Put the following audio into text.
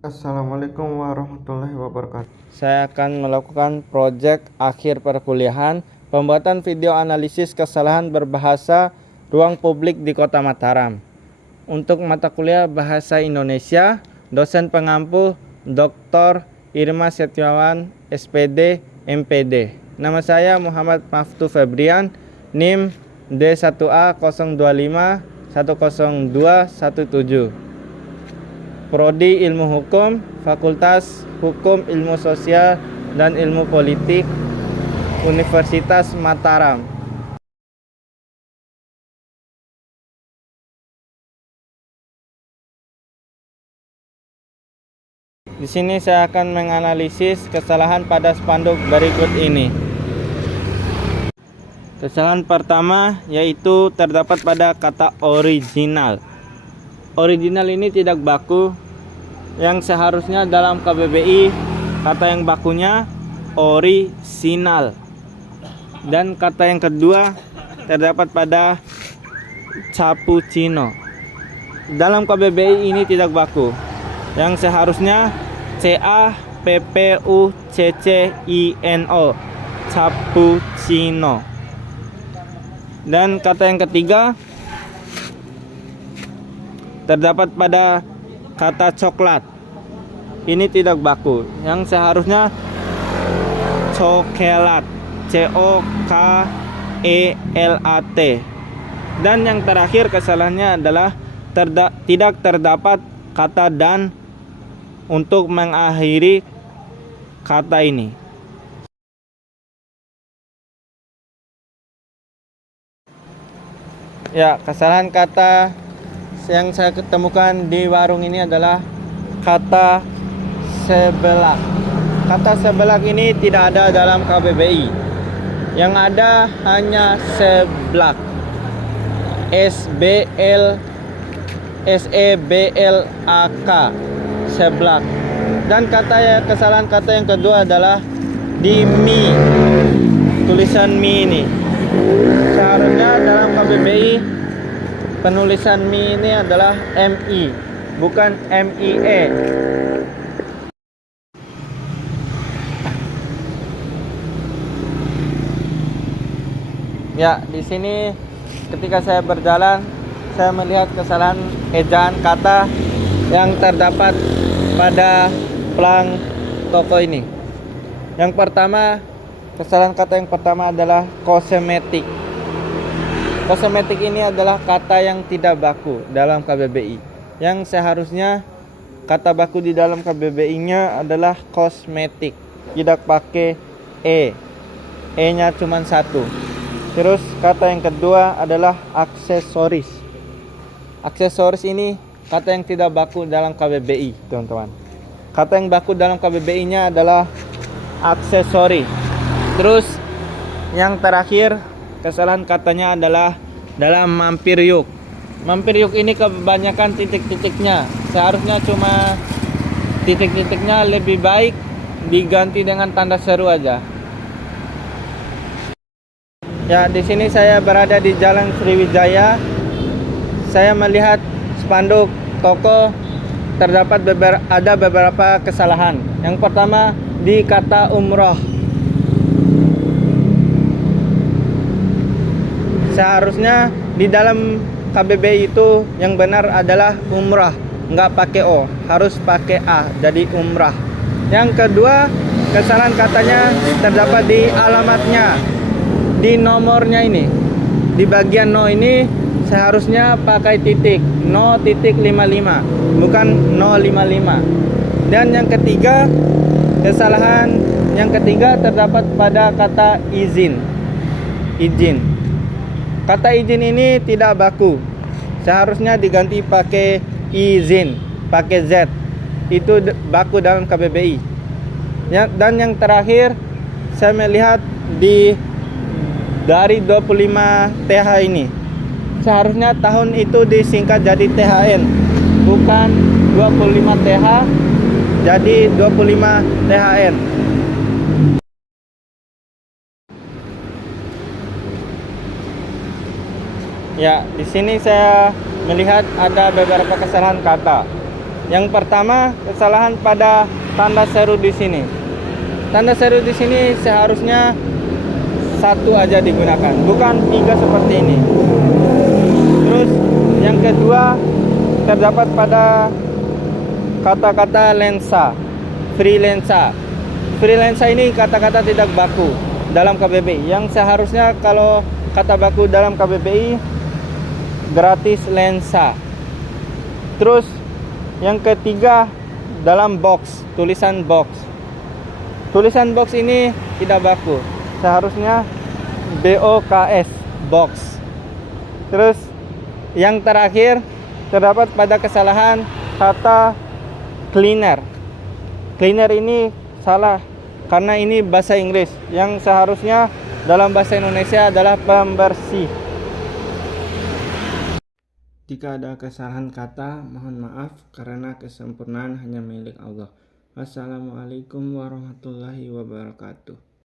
Assalamualaikum warahmatullahi wabarakatuh. Saya akan melakukan proyek akhir perkuliahan pembuatan video analisis kesalahan berbahasa ruang publik di Kota Mataram. Untuk mata kuliah Bahasa Indonesia, dosen pengampu Dr. Irma Setiawan, SPD, MPD. Nama saya Muhammad Maftu Febrian, NIM D1A 025 10217. Prodi Ilmu Hukum, Fakultas Hukum Ilmu Sosial dan Ilmu Politik, Universitas Mataram. Di sini saya akan menganalisis kesalahan pada spanduk berikut ini. Kesalahan pertama yaitu terdapat pada kata original. Original ini tidak baku, yang seharusnya dalam KBBI kata yang bakunya orisinal. Dan kata yang kedua terdapat pada cappuccino. Dalam KBBI ini tidak baku, yang seharusnya CAPPUCCINO, cappuccino. Dan kata yang ketiga terdapat pada kata coklat. Ini tidak baku, yang seharusnya cokelat, COKELAT. Dan yang terakhir kesalahannya adalah tidak terdapat kata dan untuk mengakhiri kata ini. Ya, kesalahan kata yang saya ketemukan di warung ini adalah kata sebelak. Kata sebelak ini tidak ada dalam KBBI. Yang ada hanya seblak. SEBLAK, seblak. Dan kesalahan kata yang kedua adalah di mie. Tulisan mie ini. Seharusnya dalam KBBI penulisan mie ini adalah MI, bukan MIE. Ya, di sini ketika saya berjalan, saya melihat kesalahan ejaan kata yang terdapat pada pelang toko ini. Yang pertama, kesalahan kata yang pertama adalah kosmetik. Kosmetik ini adalah kata yang tidak baku dalam KBBI. Yang seharusnya kata baku di dalam KBBI-nya adalah kosmetik. Tidak pakai E. E-nya cuma satu. Terus kata yang kedua adalah aksesoris. Aksesoris ini kata yang tidak baku dalam KBBI, teman-teman. Kata yang baku dalam KBBI-nya adalah aksesori. Terus yang terakhir, kesalahan katanya adalah dalam mampir yuk. Mampir yuk ini kebanyakan titik-titiknya. Seharusnya cuma titik-titiknya lebih baik diganti dengan tanda seru aja. Ya, di sini saya berada di Jalan Sriwijaya. Saya melihat spanduk toko terdapat ada beberapa kesalahan. Yang pertama di kata umroh. Seharusnya di dalam KBBI itu yang benar adalah umrah, nggak pakai O, harus pakai A, jadi umrah. Yang kedua, kesalahan katanya terdapat di alamatnya, di nomornya ini, di bagian no ini seharusnya pakai titik, no titik 55, bukan no 55. Dan yang ketiga, kesalahan yang ketiga terdapat pada kata izin. Kata izin ini tidak baku. Seharusnya diganti pakai izin, pakai Z. Itu baku dalam KBBI. Dan yang terakhir, saya melihat dari 25 TH ini. Seharusnya tahun itu disingkat jadi THN, bukan 25 TH jadi 25 THN. Ya, di sini saya melihat ada beberapa kesalahan kata. Yang pertama, kesalahan pada tanda seru di sini. Tanda seru di sini seharusnya satu aja digunakan, bukan 3 seperti ini. Terus yang kedua, terdapat pada kata-kata lensa, free lensa. Free lensa ini kata-kata tidak baku dalam KBBI. Yang seharusnya kalau kata baku dalam KBBI gratis lensa. Terus yang ketiga, dalam box, tulisan box. Tulisan box ini tidak baku. Seharusnya BOKS, box. Terus yang terakhir, terdapat pada kesalahan kata cleaner. Cleaner ini salah karena ini bahasa Inggris. Yang seharusnya dalam bahasa Indonesia adalah pembersih. Jika ada kesalahan kata, mohon maaf karena kesempurnaan hanya milik Allah. Wassalamualaikum warahmatullahi wabarakatuh.